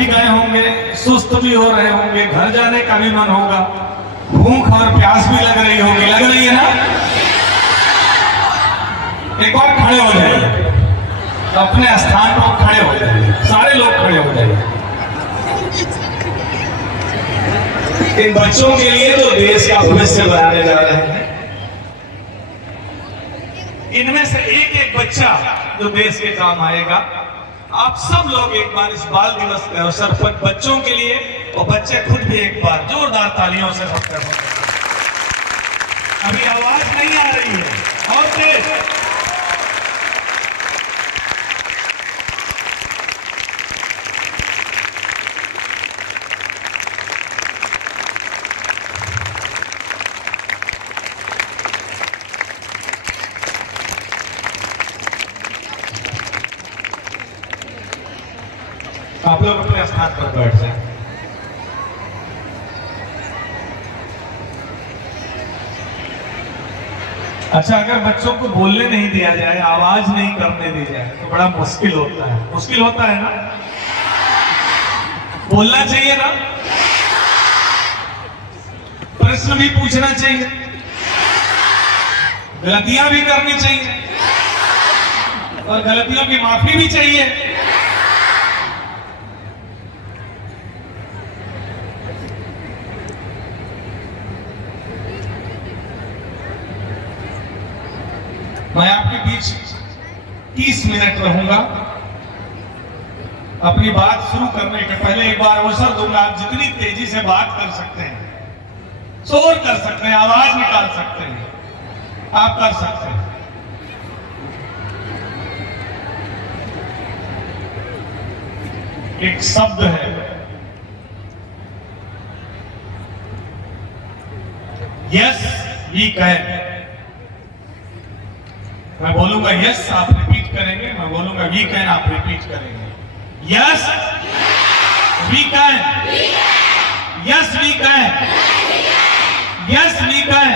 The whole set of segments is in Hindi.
भी गए होंगे, सुस्त भी हो रहे होंगे, घर जाने का भी मन होगा, भूख और प्यास भी लग रही होगी, लग रही है ना? एक बार खड़े हो जाइए, अपने स्थान पर खड़े हो जाइए, सारे लोग खड़े हो जाइए। इन बच्चों के लिए तो देश का भविष्य बनाने जा रहे हैं। इनमें से एक एक बच्चा जो देश के काम आएगा। आप सब लोग एक बार इस बाल दिवस के अवसर पर बच्चों के लिए और बच्चे खुद भी एक बार जोरदार तालियों से सबका अभी आवाज नहीं आ रही है और तेज। आप लोग अपने स्थान पर बैठ जाएं। अच्छा, अगर बच्चों को बोलने नहीं दिया जाए, आवाज नहीं करने दी जाए तो बड़ा मुश्किल होता है। मुश्किल होता है ना? बोलना चाहिए ना, प्रश्न भी पूछना चाहिए, गलतियां भी करनी चाहिए और गलतियों की माफी भी चाहिए। मैं आपके बीच 30 मिनट रहूंगा। अपनी बात शुरू करने के पहले एक बार अवसर दूंगा, आप जितनी तेजी से बात कर सकते हैं, शोर कर सकते हैं, आवाज निकाल सकते हैं, आप कर सकते हैं। एक शब्द है, यस वी कैन। मैं बोलूंगा यस, आप रिपीट करेंगे, मैं बोलूंगा वी कैन, आप रिपीट करेंगे। Yes we can, yes we can, yes we can.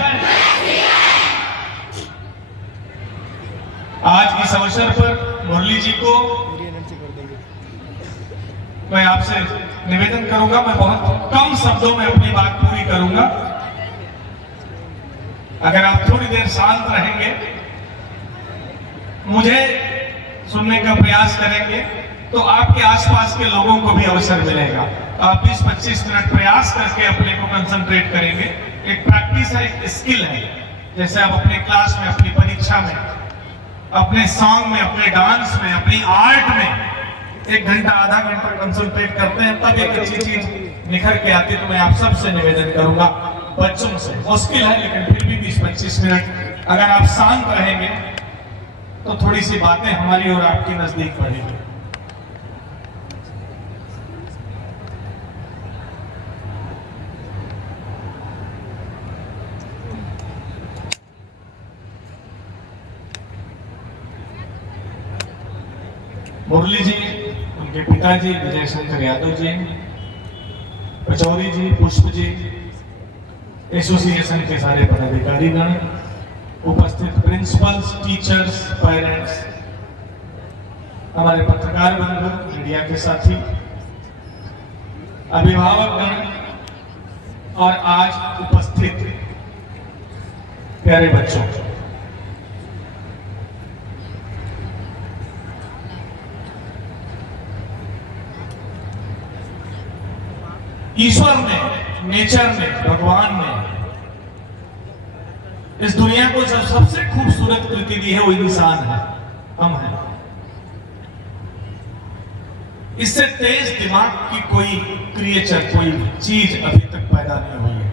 आज इस अवसर पर मुरली जी को मैं आपसे निवेदन करूंगा, मैं बहुत कम शब्दों में अपनी बात पूरी करूंगा। अगर आप थोड़ी देर शांत रहेंगे, मुझे सुनने का प्रयास करेंगे, तो आपके आसपास के लोगों को भी अवसर मिलेगा। आप 20-25 मिनट प्रयास करके अपने को कंसंट्रेट करेंगे। एक प्रैक्टिस है, एक स्किल है। जैसे आप अपने क्लास में, अपनी परीक्षा में, अपने सॉन्ग में, अपने डांस में, अपनी आर्ट में 1 घंटा आधा घंटा कंसंट्रेट करते हैं, तब एक अच्छी चीज निखर के आती है। तो मैं आप सबसे निवेदन करूंगा, बच्चों से, मुश्किल है लेकिन फिर भी 20-25 मिनट अगर आप शांत रहेंगे तो थोड़ी सी बातें हमारी और आपकी नजदीक बढ़ेगी। मुरली जी, उनके पिताजी विजय शंकर यादव जी, पचौरी जी, पुष्प जी, एसोसिएशन के सारे पदाधिकारीगण, उपस्थित प्रिंसिपल्स, टीचर्स, पेरेंट्स, हमारे पत्रकार बंधु, मीडिया के साथी, अभिभावकगण और आज उपस्थित प्यारे बच्चों, ईश्वर ने, नेचर ने, भगवान ने इस दुनिया को जो सबसे खूबसूरत कृति दी है वो इंसान है, हम हैं। इससे तेज दिमाग की कोई क्रिएचर, कोई चीज अभी तक पैदा नहीं हुई है।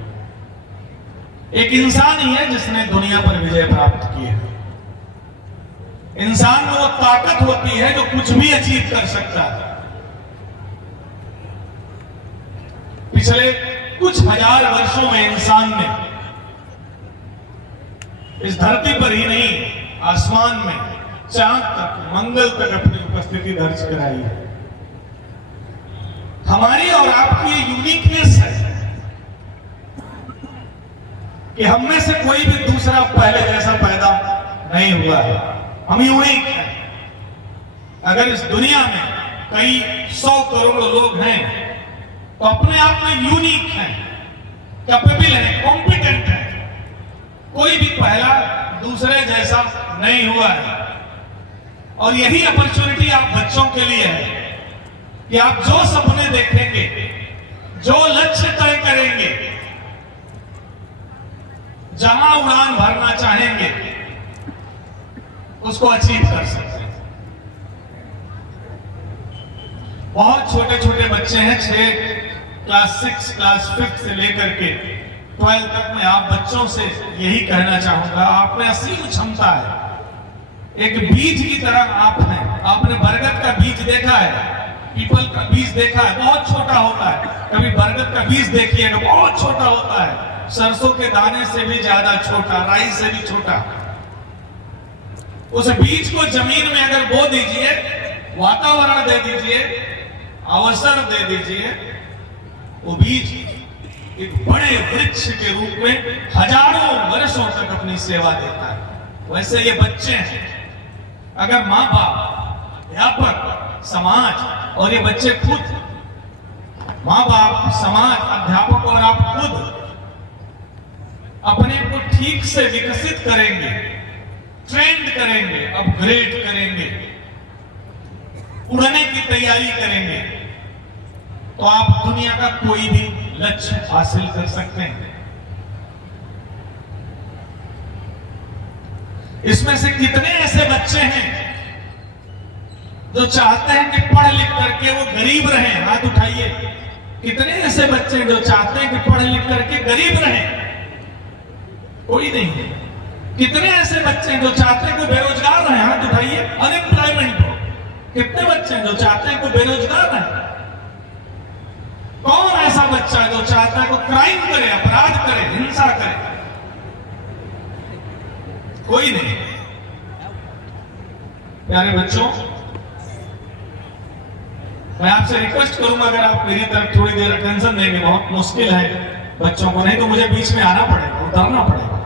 एक इंसान ही है जिसने दुनिया पर विजय प्राप्त की है। इंसान में वो ताकत होती है जो कुछ भी अचीव कर सकता है। पिछले कुछ हजार वर्षों में इंसान ने इस धरती पर ही नहीं, आसमान में, चांद तक, मंगल तक अपनी उपस्थिति दर्ज कराई है। हमारी और आपकी यूनिकनेस है कि हम में से कोई भी दूसरा पहले जैसा पैदा नहीं हुआ है। हम यूनिक हैं। अगर इस दुनिया में कई 100 करोड़ लोग हैं तो अपने आप में यूनिक है, कैपेबल है, कॉम्पिटेंट है। कोई भी पहला दूसरे जैसा नहीं हुआ है। और यही अपॉर्चुनिटी आप बच्चों के लिए है कि आप जो सपने देखेंगे, जो लक्ष्य तय करेंगे, जहां उड़ान भरना चाहेंगे, उसको अचीव कर सकते हैं। बहुत छोटे छोटे बच्चे हैं, 6 क्लास 6 क्लास 5 से लेकर के 12 तक मैं आप बच्चों से यही कहना चाहूंगा, आप में असीम क्षमता है। एक बीज की तरह आप हैं। आपने बरगद का बीज देखा है, पीपल का बीज देखा है, बहुत छोटा होता है। कभी बरगद का बीज देखिएगा, बहुत छोटा होता है, सरसों के दाने से भी ज्यादा छोटा, राई से भी छोटा। उस बीज को जमीन में अगर बो दीजिए, वातावरण दे दीजिए, अवसर दे दीजिए, वो बीज एक बड़े वृक्ष के रूप में हजारों वर्षों तक अपनी सेवा देता है। वैसे ये बच्चे हैं, अगर माँ बाप, अध्यापक, समाज और ये बच्चे खुद, माँ बाप, समाज, अध्यापक और आप खुद अपने को ठीक से विकसित करेंगे, ट्रेंड करेंगे, अपग्रेड करेंगे, उड़ने की तैयारी करेंगे, तो आप दुनिया का कोई भी लक्ष्य हासिल कर सकते हैं। इसमें से कितने ऐसे बच्चे हैं जो चाहते हैं कि पढ़ लिख करके वो गरीब रहें? हाथ उठाइए। कितने ऐसे बच्चे हैं जो चाहते हैं कि पढ़ लिख करके गरीब रहें? कोई नहीं है। कितने ऐसे बच्चे हैं जो चाहते हैं कि बेरोजगार रहें? हाथ उठाइए। अनएम्प्लॉयमेंट हो। कितने बच्चे हैं जो चाहते हैं कि बेरोजगार रहें? कौन ऐसा बच्चा है जो चाहता है कि क्राइम करे, अपराध करे, हिंसा करे? कोई नहीं। प्यारे बच्चों, मैं आपसे रिक्वेस्ट करूंगा, अगर आप मेरी तरफ थोड़ी देर अटेंशन देंगे, बहुत मुश्किल है बच्चों को, नहीं तो मुझे बीच में आना पड़ेगा, उतरना पड़ेगा।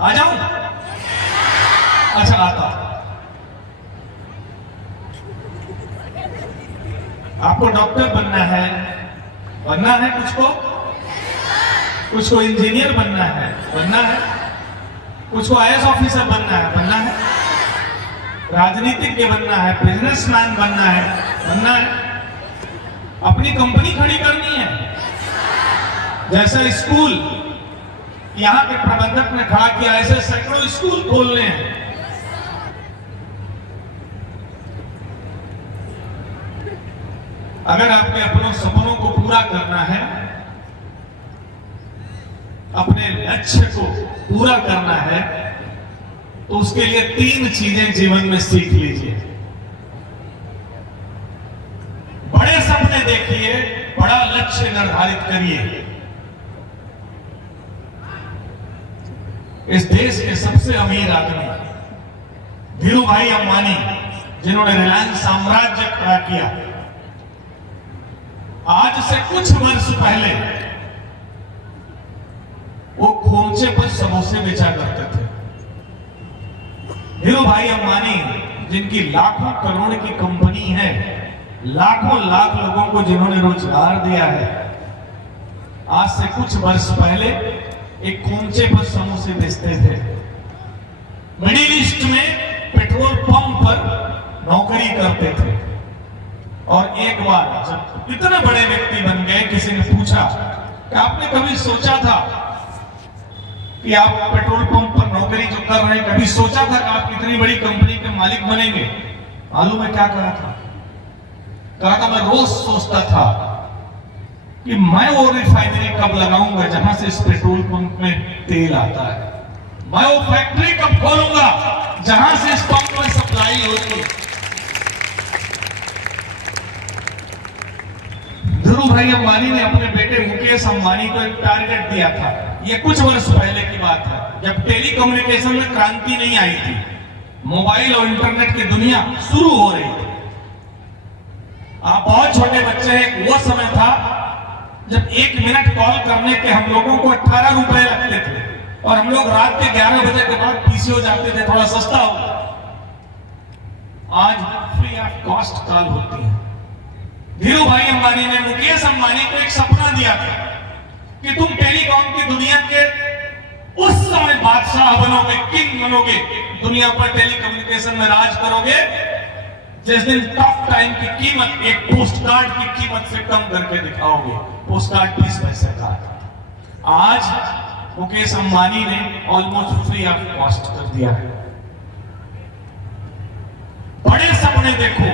आ जाऊं? अच्छा, आता। आपको डॉक्टर बनना है, कुछ को इंजीनियर बनना है, कुछ को आईएएस ऑफिसर बनना है, राजनीतिज्ञ बनना है, बिजनेसमैन बनना है, अपनी कंपनी खड़ी करनी है। जैसे स्कूल यहां के प्रबंधक ने कहा कि ऐसे सैकड़ों स्कूल खोलने हैं। अगर आपके अपने सपनों को पूरा करना है, अपने लक्ष्य को पूरा करना है, तो उसके लिए 3 चीजें जीवन में सीख लीजिए। बड़े सपने देखिए, बड़ा लक्ष्य निर्धारित करिए। इस देश के सबसे अमीर आदमी धीरूभाई अंबानी, जिन्होंने रिलायंस साम्राज्य खड़ा किया, आज से कुछ वर्ष पहले वो खोमचे पर समोसे बेचा करते थे। धीरूभाई अंबानी, जिनकी लाखों करोड़ की कंपनी है, लाखों लाख लोगों को जिन्होंने रोजगार दिया है, आज से कुछ वर्ष पहले एक खोमचे पर समोसे बेचते थे। मिडिल ईस्ट में पेट्रोल पंप पर नौकरी करते थे। और एक बार जब इतने बड़े व्यक्ति बन गए, किसी ने पूछा कि आपने कभी सोचा था कि आप पेट्रोल पंप पर नौकरी जो कर रहे हैं, कभी सोचा था कि आप इतनी बड़ी कंपनी के मालिक बनेंगे? मालूम है क्या कहा था? कहा था, मैं रोज सोचता था कि मैं वो रिफाइनरी कब लगाऊंगा जहां से इस पेट्रोल पंप में तेल आता है। मैं वो फैक्ट्री कब खोलूंगा जहां से इस पंप में सप्लाई होती है। धीरूभाई अंबानी ने अपने बेटे मुकेश अंबानी को एक टारगेट दिया था। ये कुछ वर्ष पहले की बात है, जब टेलीकम्युनिकेशन में क्रांति नहीं आई थी, मोबाइल और इंटरनेट की दुनिया शुरू हो रही थी। आप बहुत छोटे बच्चे हैं, वो समय था जब 1 मिनट कॉल करने के हम लोगों को 18 रुपए लगते थे, और हम लोग रात के 11 बजे के बाद पीसी हो जाते थे, थोड़ा सस्ता हो। आज फ्री ऑफ कॉस्ट कॉल होती है। धीरू भाई अंबानी ने मुकेश अंबानी को एक सपना दिया था कि तुम टेलीकॉम की दुनिया के उस समय बादशाह बनोगे, किंग बनोगे, दुनिया पर टेलीकम्युनिकेशन में राज करोगे जिस दिन टॉक टाइम की कीमत एक पोस्ट कार्ड की कीमत से कम करके दिखाओगे। पोस्ट कार्ड 20 पैसे का। आज मुकेश अंबानी ने ऑलमोस्ट फ्री ऑफ कॉस्ट कर दिया है। बड़े सपने देखो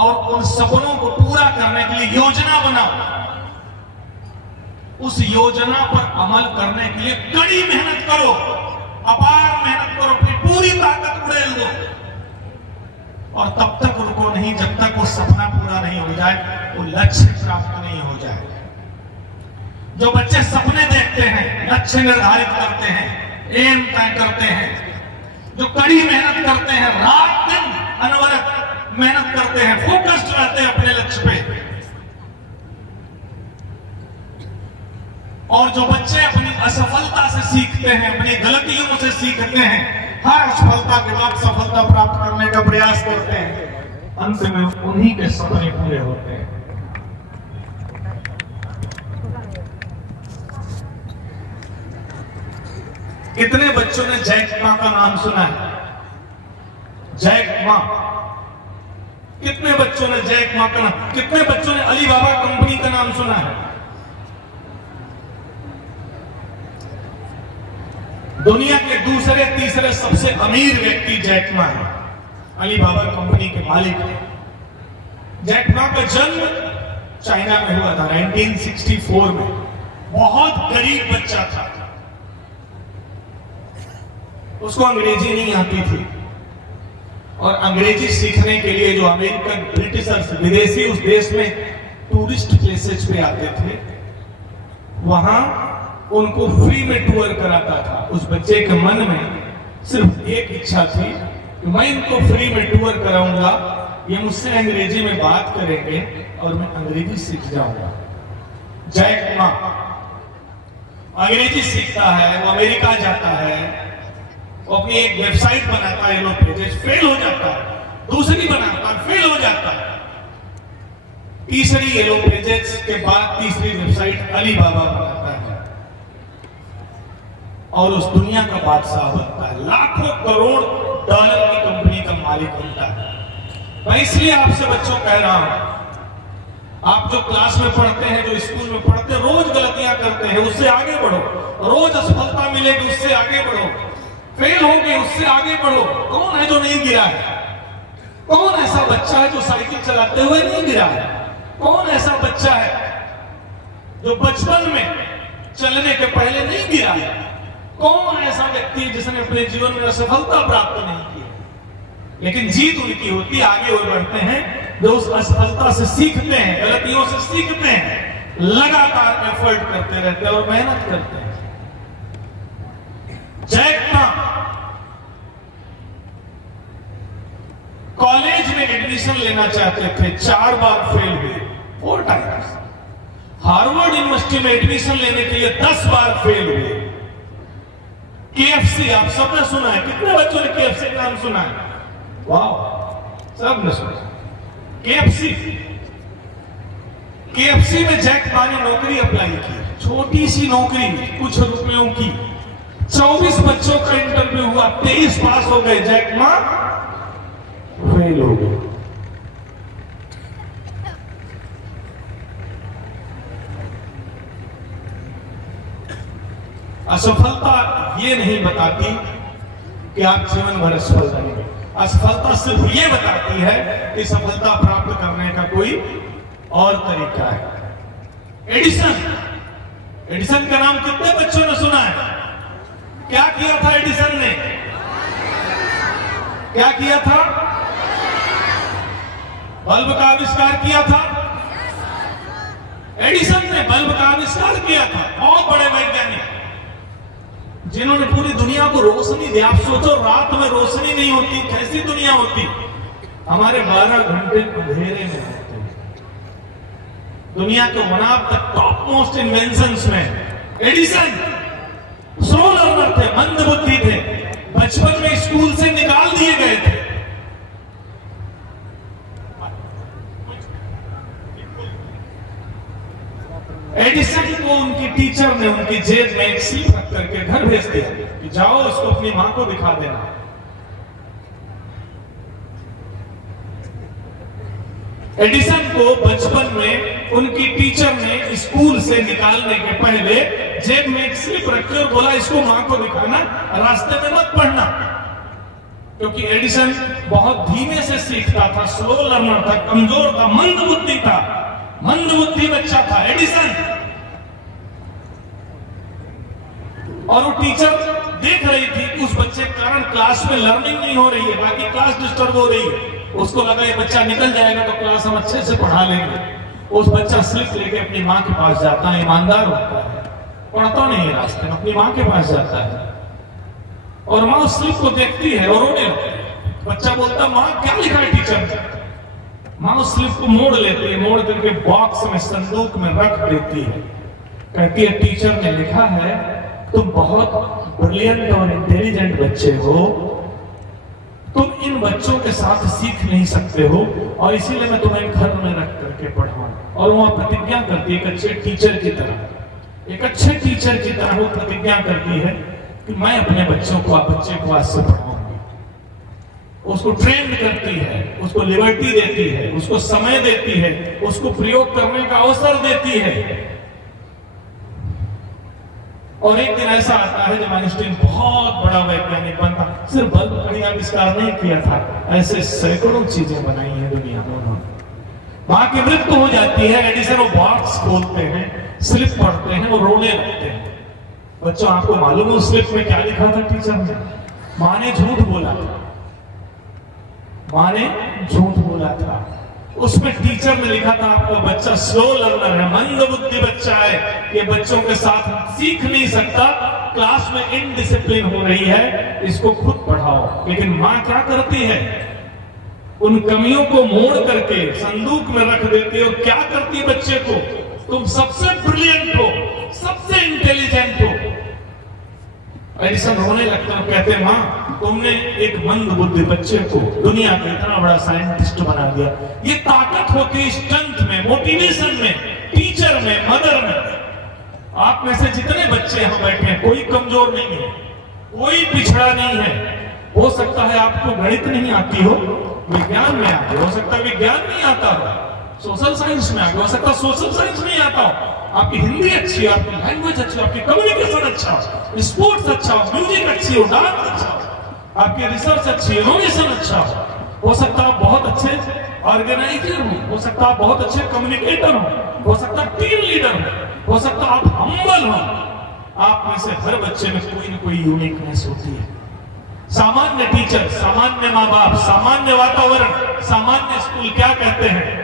और उन सपनों को पूरा करने के लिए योजना बनाओ। उस योजना पर अमल करने के लिए कड़ी मेहनत करो, अपार मेहनत करो, अपनी पूरी ताकत उड़ेल दो और तब तक रुको नहीं जब तक वो सपना पूरा नहीं हो जाए, वो लक्ष्य प्राप्त नहीं हो जाए। जो बच्चे सपने देखते हैं, लक्ष्य निर्धारित करते हैं, एम तय करते हैं, जो कड़ी मेहनत करते हैं, रात दिन अनवरत मेहनत करते हैं, फोकस्ड रहते हैं अपने लक्ष्य पे, और जो बच्चे अपनी असफलता से सीखते हैं, अपनी गलतियों से सीखते हैं, हर असफलता के बाद सफलता प्राप्त करने का प्रयास करते हैं, अंत में उन्हीं के सपने पूरे होते हैं। कितने बच्चों ने जैक मा का नाम सुना है? Jack Ma. कितने बच्चों ने जैक मा का नाम, कितने बच्चों ने अलीबाबा कंपनी का नाम सुना है? दुनिया के दूसरे तीसरे सबसे अमीर व्यक्ति जैक मा है, अलीबाबा कंपनी के मालिक है। जैक मा का जन्म चाइना में हुआ था 1964 में। बहुत गरीब बच्चा था, उसको अंग्रेजी नहीं आती थी और अंग्रेजी सीखने के लिए जो अमेरिकन ब्रिटिशर्स, विदेशी उस देश में टूरिस्ट प्लेसेस पे आते थे, वहां उनको फ्री में टूर कराता था। उस बच्चे के मन में सिर्फ एक इच्छा थी कि मैं इनको फ्री में टूर कराऊंगा, ये मुझसे अंग्रेजी में बात करेंगे और मैं अंग्रेजी सीख जाऊंगा। जैक मा अंग्रेजी सीखता है, वो अमेरिका जाता है, वो अपनी एक वेबसाइट बनाता है, येलो पेजेस, फेल हो जाता है, दूसरी बनाता है, फेल हो जाता है, तीसरी येलो पेजेस के बाद तीसरी वेबसाइट अलीबाबा बनाता है और उस दुनिया का बादशाह बनता है, लाखों करोड़ डॉलर की कंपनी का मालिक बनता है। मैं इसलिए आपसे बच्चों कह रहा हूं, आप जो क्लास में पढ़ते हैं, जो स्कूल में पढ़ते हैं, रोज गलतियां करते हैं, उससे आगे बढ़ो। रोज असफलता मिलेगी, उससे आगे बढ़ो। फेल हो गए, उससे आगे बढ़ो। कौन है जो नहीं गिरा है? कौन ऐसा बच्चा है जो साइकिल चलाते हुए नहीं गिरा है? कौन ऐसा बच्चा है जो बचपन में चलने के पहले नहीं गिरा है? कौन ऐसा व्यक्ति जिसने अपने जीवन में असफलता प्राप्त नहीं की, लेकिन जीत उनकी होती, आगे और बढ़ते हैं जो उस असफलता से सीखते हैं, गलतियों से सीखते हैं, लगातार एफर्ट करते रहते हैं और मेहनत करते हैं। जैक मा कॉलेज में एडमिशन लेना चाहते थे, 4 बार फेल हुए, 4 टाइम्स। हार्वर्ड यूनिवर्सिटी में एडमिशन लेने के लिए 10 बार फेल हुए। KFC आप सबने सुना है? कितने बच्चों ने KFC का नाम सुना है? वाह, सबने सुना। KFC में जैक मा ने नौकरी अप्लाई की, छोटी सी नौकरी, कुछ रुपयों की। 24 बच्चों का इंटरव्यू हुआ, 23 पास हो गए, जैक मा फेल हो गए। असफलता ये नहीं बताती कि आप जीवन भर असफल रहेंगे। असफलता सिर्फ ये बताती है कि सफलता प्राप्त करने का कोई और तरीका है। एडिसन का नाम कितने बच्चों ने सुना है? क्या किया था एडिसन ने? क्या किया था? बल्ब का आविष्कार किया था। एडिसन ने बल्ब का आविष्कार किया था। बहुत बड़े वैज्ञानिक जिन्होंने पूरी दुनिया को रोशनी दी। आप सोचो, रात में रोशनी नहीं होती, कैसी दुनिया होती? हमारे 12 घंटे अंधेरे में होते। दुनिया के one of the top most inventions में एडिसन स्लो लर्नर थे, मंद बुद्धि थे, बचपन में स्कूल से निकाल दिए गए थे। एडिसन को उनकी टीचर ने उनकी जेब में एक स्लिप रख करके घर भेज दिया कि जाओ इसको अपनी मां को दिखा देना। एडिसन को बचपन में उनकी टीचर ने स्कूल से निकालने के पहले जेब में एक स्लिप रखी और बोला इसको मां को दिखाना, रास्ते में मत पढ़ना। क्योंकि एडिसन बहुत धीमे से सीखता था, स्लो लर्नर था, कमजोर था, मंद बुद्धि था, मंद बुद्धि बच्चा था एडिसन। और वो टीचर देख रही थी कि उस बच्चे के कारण क्लास में लर्निंग नहीं हो रही है, बाकी क्लास डिस्टर्ब हो रही है। उसको लगा ये बच्चा निकल जाएगा तो क्लास हम अच्छे से पढ़ा लेंगे। उस बच्चा स्लिप लेके अपनी मां के पास जाता है, ईमानदार होता है, पढ़ता नहीं है रास्ते में, अपनी मां के पास जाता है और मां उस स्लिप को देखती है और रोने लगती है। बच्चा बोलता मां क्या लिखा है टीचर ने? मां उस स्लिप को मोड़ लेती है, मोड़ करके बॉक्स में संदूक में रख देती है। कहती है टीचर ने लिखा है तुम बहुत ब्रिलियंट और इंटेलिजेंट बच्चे हो, तुम इन बच्चों के साथ सीख नहीं सकते हो और इसीलिए मैं तुम्हें घर में रख करके पढ़ाऊं। और वह प्रतिज्ञा करती है एक अच्छे टीचर की तरह, एक अच्छे टीचर की तरह वो प्रतिज्ञा करती है कि मैं अपने बच्चे को आज से पढ़ाऊंगी। उसको ट्रेंड करती है, उसको लिबर्टी देती है, उसको समय देती है, उसको प्रयोग करने का अवसर देती है। और एक दिन ऐसा आता है जब आइंस्टीन बहुत बड़ा वैज्ञानिक बनता, सिर्फ बल्ब का ही आविष्कार नहीं किया था, ऐसे सैकड़ों चीजें बनाई हैं दुनिया में उन्होंने। वहां की मृत्यु हो जाती है, एडिसन वो बॉक्स खोलते हैं, स्लिप पढ़ते हैं, वो रोने लगते हैं। बच्चों आपको मालूम है स्लिप में क्या लिखा था टीचर ने? मां ने झूठ बोला था, मां ने झूठ बोला था। उसमें टीचर ने लिखा था आपका बच्चा स्लो लर्नर है, मंद बुद्धि बच्चा है, ये बच्चों के साथ सीख नहीं सकता, क्लास में इनडिसिप्लिन हो रही है, इसको खुद पढ़ाओ। लेकिन मां क्या करती है? उन कमियों को मोड़ करके संदूक में रख देती है और क्या करती है बच्चे को? तुम सबसे ब्रिलियंट हो, सबसे इंटेलिजेंट हो। एडिसन रोने लगता है, कहते हैं मां तुमने एक मंद बुद्धि बच्चे को दुनिया का इतना बड़ा साइंटिस्ट बना दिया। ये ताकत होती है स्ट्रेंथ में, मोटिवेशन में, टीचर में, मदर में। आप में से जितने बच्चे यहां बैठे हैं कोई कमजोर नहीं है, कोई पिछड़ा नहीं है। हो सकता है आपको गणित नहीं आती हो, विज्ञान में आती हो सकता है विज्ञान नहीं आता हो, सोशल साइंस में आती हो सकता है सोशल साइंस नहीं आता हो, आपकी हिंदी अच्छी है, आपकी लैंग्वेज अच्छी है, आपकी कम्युनिकेशन अच्छा हो, स्पोर्ट्स अच्छा हो, म्यूजिक अच्छी हो, डांस अच्छा हो, आपकी रिसर्च अच्छी है, इनोवेशन अच्छा हो सकता है आप बहुत अच्छे ऑर्गेनाइजर हो सकता है आप बहुत अच्छे कम्युनिकेटर हो सकता है टीम लीडर हो सकता है आप हम्बल हो। आप में से हर बच्चे में कोई ना कोई यूनिकनेस होती है। सामान्य टीचर, सामान्य माँ बाप, सामान्य वातावरण, सामान्य स्कूल क्या कहते हैं?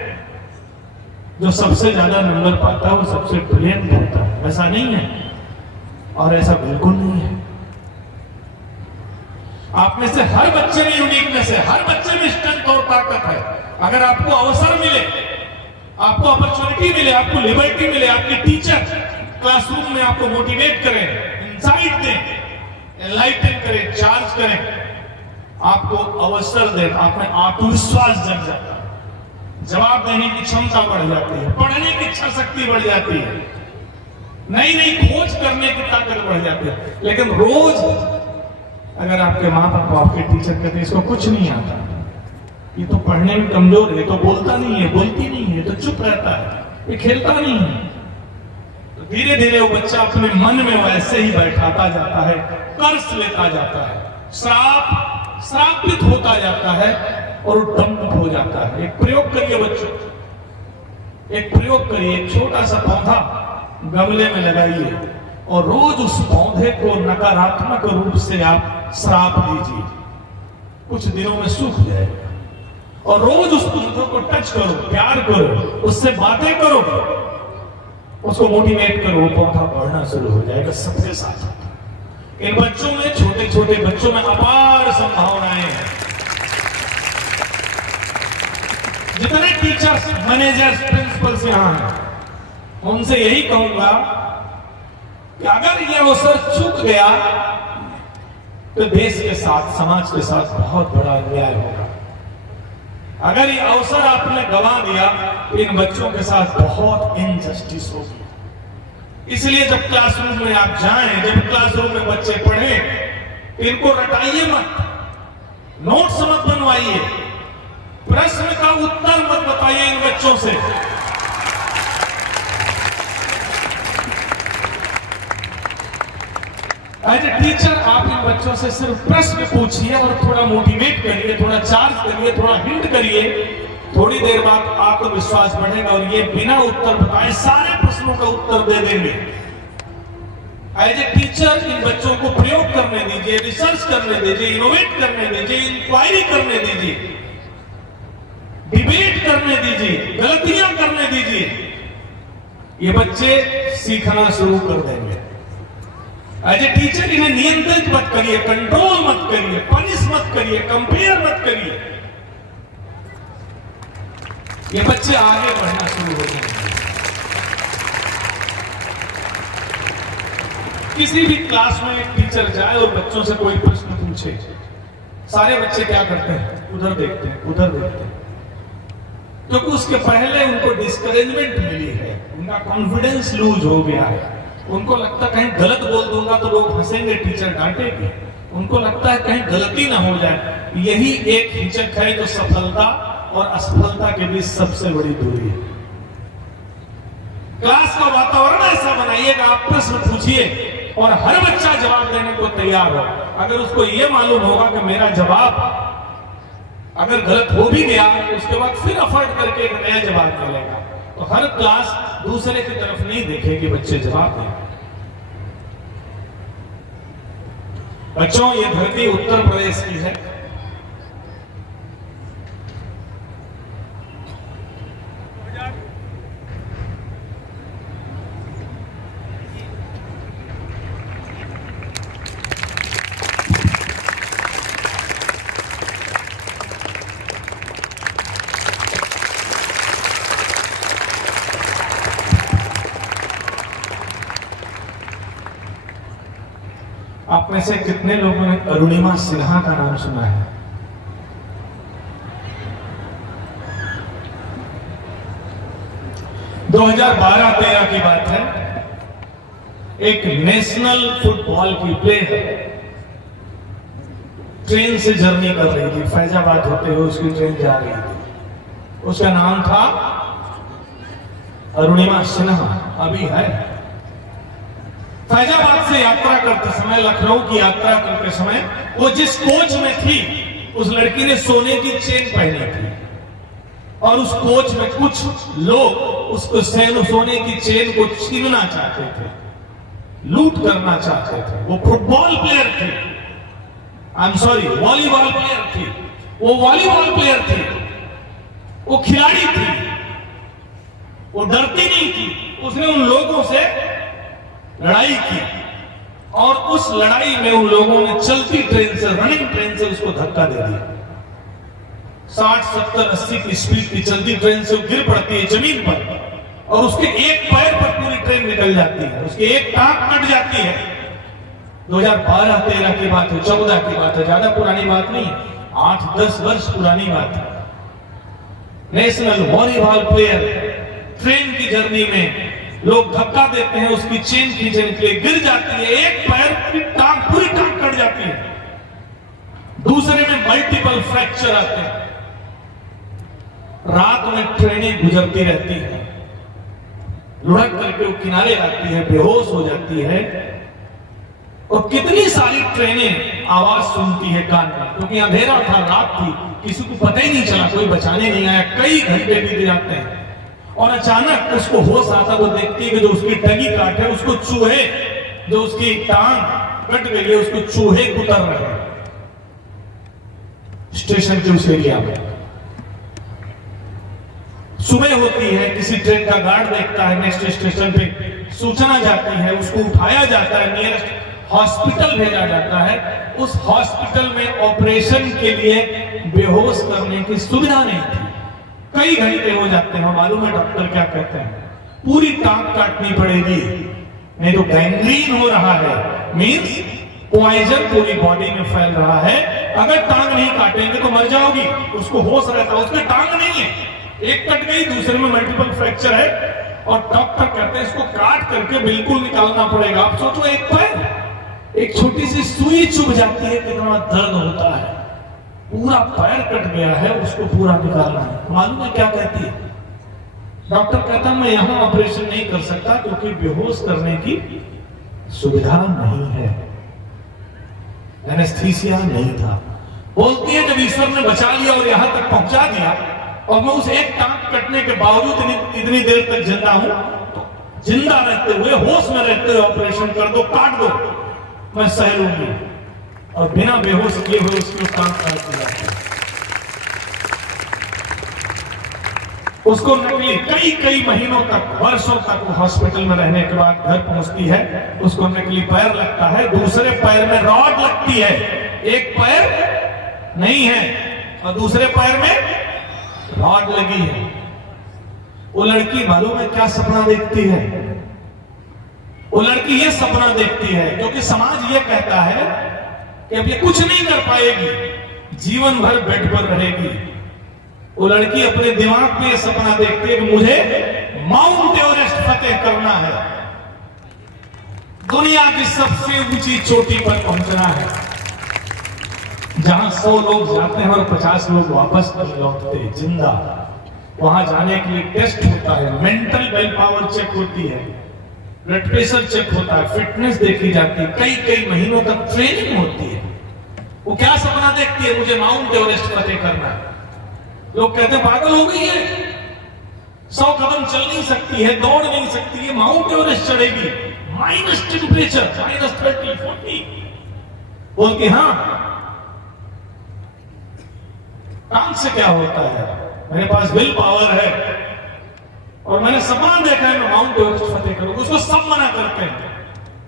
जो सबसे ज्यादा नंबर पाता है वो सबसे ब्रिलियंट होता है। ऐसा नहीं है और ऐसा बिल्कुल नहीं है। आप में से हर बच्चे में यूनिकनेस है, हर बच्चे में स्ट्रेंथ और ताकत है। अगर आपको अवसर मिले, आपको अपॉर्चुनिटी मिले, आपको लिबर्टी मिले, आपके टीचर क्लासरूम में आपको मोटिवेट करें, इंसाइट दें, एनलाइटन करें, चार्ज करें, आपको अवसर दें, आप में आत्मविश्वास जग जाता है, जवाब देने की क्षमता बढ़ जाती है, पढ़ने की इच्छा शक्ति बढ़ जाती है, नई नई खोज करने की ताकत बढ़ जाती है। लेकिन रोज अगर आपके माँ बाप आपके टीचर कहते इसको कुछ नहीं आता, ये तो पढ़ने में कमजोर है, तो बोलता नहीं है, बोलती नहीं है, तो चुप रहता है, ये खेलता नहीं है, तो धीरे धीरे वो बच्चा अपने मन में वैसे ही बैठाता जाता है, कर्ज लेता जाता है, श्रापित होता जाता है और डंप हो जाता है। एक प्रयोग करिए बच्चों, एक प्रयोग करिए, एक छोटा सा पौधा गमले में लगाइए और रोज उस पौधे को नकारात्मक रूप से आप श्राप दीजिए, कुछ दिनों में सूख जाएगा। और रोज उस पौधे को टच करो, प्यार करो, उससे बातें करो, उसको मोटिवेट करो, वो पौधा बढ़ना शुरू हो जाएगा सबके साथ। इन बच्चों में, छोटे छोटे बच्चों में अपार संभावनाएं हैं। जितने टीचर्स, मैनेजर्स, प्रिंसिपल्स यहां हैं, उनसे यही कहूंगा कि अगर ये अवसर चूक गया तो देश के साथ, समाज के साथ बहुत बड़ा अन्याय होगा। अगर ये अवसर आपने गंवा दिया तो इन बच्चों के साथ बहुत इनजस्टिस होगी। इसलिए जब क्लासरूम में आप जाएं, जब क्लासरूम में बच्चे पढ़ें, इनको रटाइए मत, नोट्स मत बनवाइए, प्रश्न का उत्तर मत बताइए इन बच्चों से। एज ए टीचर आप इन बच्चों से सिर्फ प्रश्न पूछिए और थोड़ा मोटिवेट करिए, थोड़ा चार्ज करिए, थोड़ा हिंट करिए। थोड़ी देर बाद आत्मविश्वास बढ़ेगा और ये बिना उत्तर बताए सारे प्रश्नों का उत्तर दे देंगे। एज ए टीचर इन बच्चों को प्रयोग करने दीजिए, रिसर्च करने दीजिए, इनोवेट करने दीजिए, इंक्वायरी करने दीजिए, डिबेट करने दीजिए, गलतियां करने दीजिए। ये बच्चे सीखना शुरू कर देंगे। एज ए टीचर इन्हें नियंत्रित मत करिए, कंट्रोल मत करिए, पनिश मत करिए, कंपेयर मत करिए। ये बच्चे आगे बढ़ना शुरू हो जाएंगे। किसी भी क्लास में एक टीचर जाए और बच्चों से कोई प्रश्न पूछे, सारे बच्चे क्या करते हैं? उधर देखते हैं, उधर देखते हैं, क्योंकि उसके पहले उनको डिस्करेजमेंट मिली है, उनका कॉन्फिडेंस लूज हो गया है। उनको लगता है कहीं गलत बोल दूंगा तो लोग हंसेंगे, टीचर डांटेंगे। उनको लगता है कहीं गलती ना हो जाए। यही एक हिचक है जो सफलता और असफलता के बीच सबसे बड़ी दूरी है। क्लास का वातावरण ऐसा बनाइएगा, आप प्रश्न पूछिए और हर बच्चा जवाब देने को तैयार हो। अगर उसको यह मालूम होगा कि मेरा जवाब अगर गलत हो भी गया तो उसके बाद फिर एफर्ट करके एक नया जवाब मिलेगा, तो हर क्लास दूसरे की तरफ नहीं देखेगी, बच्चे जवाब दें। बच्चों, ये धरती उत्तर प्रदेश की है। आप में से कितने लोगों ने अरुणिमा सिन्हा का नाम सुना है? दो 2012-13 की बात है। एक नेशनल फुटबॉल की प्लेयर ट्रेन से जर्नी कर रही थी, फैजाबाद होते हुए उसकी ट्रेन जा रही थी। उसका नाम था अरुणिमा सिन्हा, अभी है। फैजाबाद से यात्रा करते समय, लखनऊ की यात्रा करते समय, वो जिस कोच में थी उस लड़की ने सोने की चेन पहनी थी और उस कोच में कुछ लोग उसको सोने की चेन को छीनना चाहते थे, लूट करना चाहते थे। वो फुटबॉल प्लेयर थी, I am sorry, volleyball player थी। वो वॉलीबॉल प्लेयर थी, वो खिलाड़ी थी, वो डरती नहीं थी। उसने उन लोगों से लड़ाई की और उस लड़ाई में उन लोगों ने चलती ट्रेन से, रनिंग ट्रेन से उसको धक्का दे दिया। 60, 70, 80 की स्पीड की चलती ट्रेन से वो गिर पड़ती है जमीन पर और उसके एक पैर पर पूरी ट्रेन निकल जाती है, उसकी एक टांग कट जाती है। 2012-13 की बात है, 14 की बात है, ज्यादा पुरानी बात नहीं, 8-10 वर्ष पुरानी बात है। नेशनल वॉलीबॉल प्लेयर ट्रेन की जर्नी में लोग धक्का देते हैं, उसकी चेन खींचने के लिए गिर जाती है, एक पैर की टांग, पूरी टांग कट जाती है, दूसरे में मल्टीपल फ्रैक्चर आते हैं। रात में ट्रेनें गुजरती रहती है, लुढ़क करके वो किनारे आती है, बेहोश हो जाती है और कितनी सारी ट्रेनें आवाज सुनती है कान में, क्योंकि अंधेरा था, रात थी, किसी को पता ही नहीं चला, कोई बचाने नहीं आया। कई घंटे बीत जाते हैं और अचानक उसको होश आता, वो देखती है कि जो उसकी टंगी काट है, उसको चूहे, जो उसकी टांग कट गई है, उसको चूहे कुतर रहे हैं स्टेशन के उस एरिया में। सुबह होती है, किसी ट्रेन का गार्ड देखता है, नेक्स्ट स्टेशन पे सूचना जाती है, उसको उठाया जाता है, नियरेस्ट हॉस्पिटल भेजा जाता है। उस हॉस्पिटल में ऑपरेशन के लिए बेहोश करने की सुविधा नहीं थी, कई घंटे हो जाते हैं। मालूम है डॉक्टर क्या कहते हैं? पूरी टांग काटनी पड़ेगी, नहीं तो गैंग्रीन हो रहा है, मींस पॉइजन पूरी बॉडी में फैल रहा है। अगर टांग नहीं काटेंगे तो मर जाओगी। उसको होश रहता है, उसकी टांग नहीं है, एक कट गई, दूसरे में मल्टीपल फ्रैक्चर है, और डॉक्टर कहते हैं इसको काट करके बिल्कुल निकालना पड़ेगा। आप सोचो एक पैर, एक छोटी सी सुई चुभ जाती है, कितना दर्द होता है। पूरा पैर कट गया है, उसको पूरा निकालना है। मालूम है क्या कहती है? डॉक्टर कहता मैं यहां ऑपरेशन नहीं कर सकता क्योंकि बेहोश करने की सुविधा नहीं है, एनेस्थीसिया नहीं था। बोलती है जब ईश्वर ने बचा लिया और यहां तक पहुंचा दिया और मैं उस एक टांग कटने के बावजूद इतनी देर तक जिंदा हूं, तो जिंदा रहते हुए, होश में रहते हुए ऑपरेशन कर दो, काट दो, मैं सह लूंगी। और बिना बेहोश किए हुए उसकी टांग काट दिया। उसको नकली कई महीनों तक, वर्षों तक वो हॉस्पिटल में रहने के बाद घर पहुंचती है, उसको नकली पैर लगता है, दूसरे पैर में रॉड लगती है, एक पैर नहीं है और दूसरे पैर में रॉड लगी है। वो लड़की मालूम है क्या सपना देखती है? वो लड़की ये सपना देखती है क्योंकि समाज ये कहता है कि अब ये कुछ नहीं कर पाएगी, जीवन भर बेड पर रहेगी। वो लड़की अपने दिमाग में ये सपना देखती है कि मुझे माउंट एवरेस्ट फतेह करना है, दुनिया की सबसे ऊंची चोटी पर पहुंचना है, जहां 100 लोग जाते हैं और 50 लोग वापस नहीं लौटते जिंदा। वहां जाने के लिए टेस्ट होता है, मेंटल वेल पावर चेक होती है, ब्लड प्रेशर चेक होता है, फिटनेस देखी जाती है, कई महीनों तक ट्रेनिंग होती है। वो क्या सपना देखती है? मुझे माउंट एवरेस्ट फतेह करना है। लोग कहते हैं पागल हो गई है, 100 कदम चल नहीं सकती है, दौड़ नहीं सकती है, माउंट एवरेस्ट चढ़ेगी, माइनस टेम्परेचर, -30, -40। बोलती हाँ, काम से क्या होता है, मेरे पास विल पावर है और मैंने सपना देखा है मैं माउंट एवरेस्ट फतेह करूंगा। उसको सब मना करते हैं,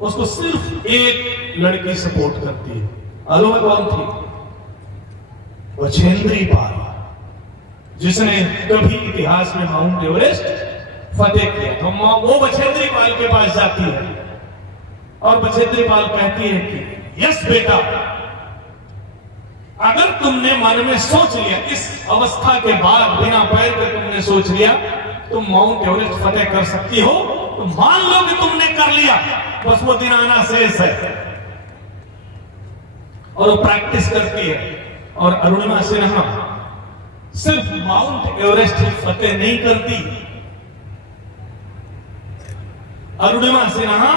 उसको सिर्फ एक लड़की सपोर्ट करती है। मालूम है कौन थी? बछेंद्री पाल, जिसने कभी इतिहास में माउंट एवरेस्ट फतेह किया। तो वो बछेंद्री पाल के पास जाती है और बछेंद्री पाल कहती है कि यस बेटा, अगर तुमने मन में सोच लिया, इस अवस्था के बाद बिना पैर के तुमने सोच लिया तुम माउंट एवरेस्ट फतेह कर सकती हो, तो मान लो कि तुमने कर लिया, बस वो दिन आना शेष है। और वो प्रैक्टिस करती है। और अरुणिमा सिन्हा सिर्फ माउंट एवरेस्ट ही फतेह नहीं करती, अरुणिमा सिन्हा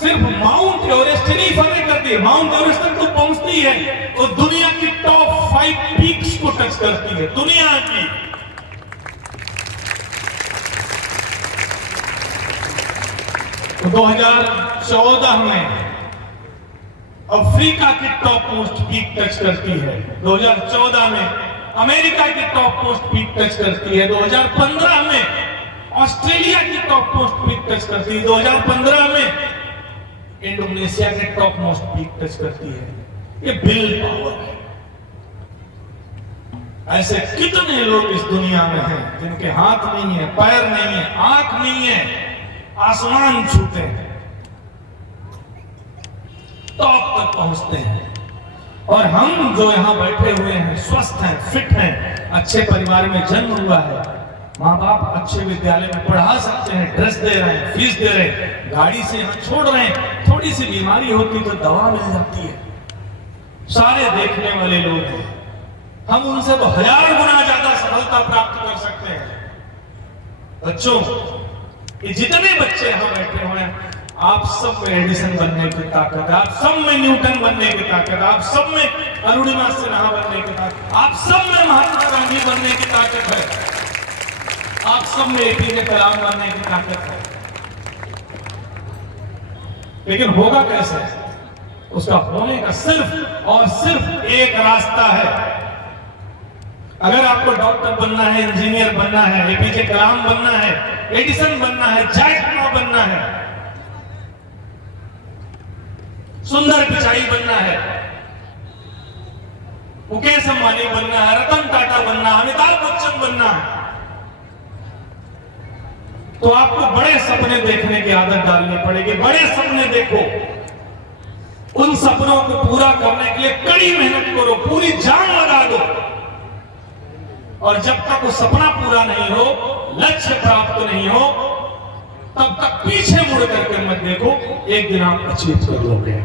सिर्फ माउंट एवरेस्ट ही नहीं फतेह करती, माउंट एवरेस्ट तक तो पहुंचती है और दुनिया की टॉप 5 पीक्स को टच करती है, दुनिया की। तो 2014 में अफ्रीका की टॉप मोस्ट पीक टच करती है, 2014 में अमेरिका की टॉप मोस्ट पीक टच करती है, 2015 में ऑस्ट्रेलिया की टॉप मोस्ट पीक टच करती है, 2015 में इंडोनेशिया की टॉप मोस्ट पीक टच करती है। ये विल पावर है। ऐसे कितने लोग इस दुनिया में हैं जिनके हाथ नहीं है, पैर नहीं है, आंख नहीं है, आसमान छूते हैं, टॉप तक पहुंचते हैं। और हम जो यहां बैठे हुए हैं, स्वस्थ हैं, फिट हैं, अच्छे परिवार में जन्म हुआ है, माँ बाप अच्छे विद्यालय में पढ़ा सकते हैं, ड्रेस दे रहे हैं, फीस दे रहे हैं, गाड़ी से यहां छोड़ रहे हैं, थोड़ी सी बीमारी होती तो दवा मिल जाती है, सारे देखने वाले लोग हैं। हम उनसे तो 1000 गुना ज्यादा सफलता प्राप्त कर सकते हैं। बच्चों, ये जितने बच्चे यहां बैठे हुए हैं, आप सब में एडिसन बनने की ताकत है, आप सब में न्यूटन बनने की ताकत है, आप सब में अरुणिमा सिन्हा बनने की ताकत, आप सब में महात्मा गांधी बनने की ताकत है, आप सब में एपीजे कलाम बनने की ताकत है। लेकिन होगा कैसे? उसका होने का सिर्फ और सिर्फ एक रास्ता है। अगर आपको डॉक्टर बनना है, इंजीनियर बनना है, एपीजे कलाम बनना है, एडिसन बनना है, जैक मा बनना है, सुंदर पिचाई बनना है, मुकेश अंबानी बनना है, रतन टाटा बनना है, अमिताभ बच्चन बनना है, तो आपको बड़े सपने देखने की आदत डालनी पड़ेगी। बड़े सपने देखो, उन सपनों को पूरा करने के लिए कड़ी मेहनत करो, पूरी जान लगा दो। और जब तक वो सपना पूरा नहीं हो, लक्ष्य प्राप्त नहीं हो, तब तक पीछे मुड़ करके मत देखो, एक दिन आप अचीव कर लोगे।